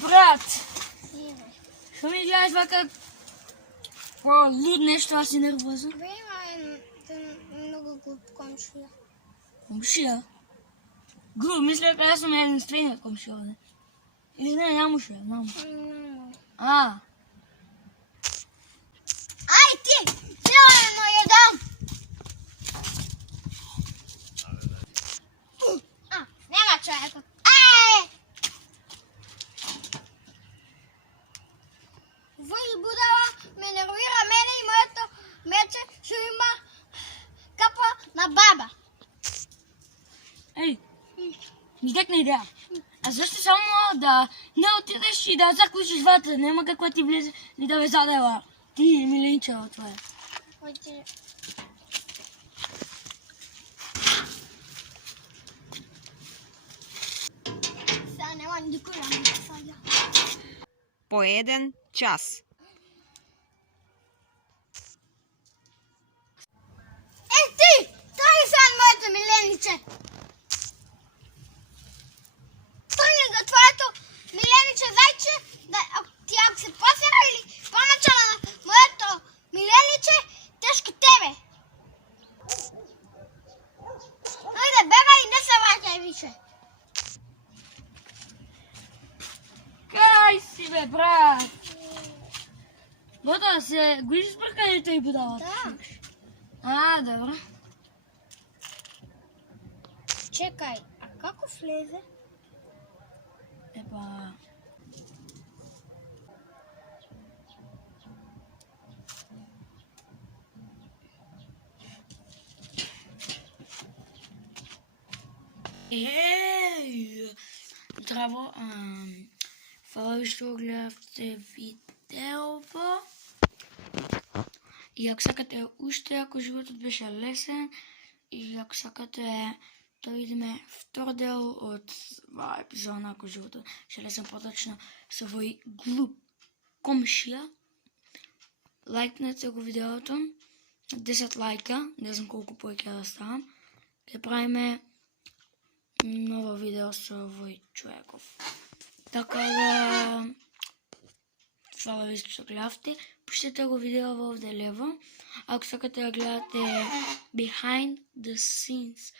брат! Що ми гледаш вака луд нещо, аз си нервозен? Бе, има много глуп комшия. Комшия? Глуп, мисля, че аз съм единственият комшия, не? Или не, нямаше, знам. Ай, ти! Зелено ядам! Няма човека. Вой будала ме нервира мене и моето мече ще има капа на баба. Ей, ми декна идея. А защо само да не отидеш и да заключиш вата? Няма какво ти влезе и да ме задела. Ти, миленчева, това е. Отиде. Сега няма никой да ме съдя. По 1 час. Ти! Тръгни сега на моето милениче! Тръгни до твоето милениче зайче, ти ако се посера или помеча на моето милениче, тежко тебе! Айде, бега и не се вращай више! Кай си, бе, брат! Бота, се грижи с пръкането и подават. Да. Добре. Чекай, а како влезе? Епа... Ей! Здраво! Хвала ви, що гледахте видеото. И ако сакате уште, ако животот беше лесен, и ако сакате да видиме втор дел од оваа епизода, ако животот беше лесен поточно со овој глуп комшија, лајкнете го видеото, 10 лајка, не знам колку повеќе да ставам, ќе правиме ново видео со овој човеков. Така да, фала ви што гледавте, пуштете го видео овде лево, ако сакате да гледате behind the scenes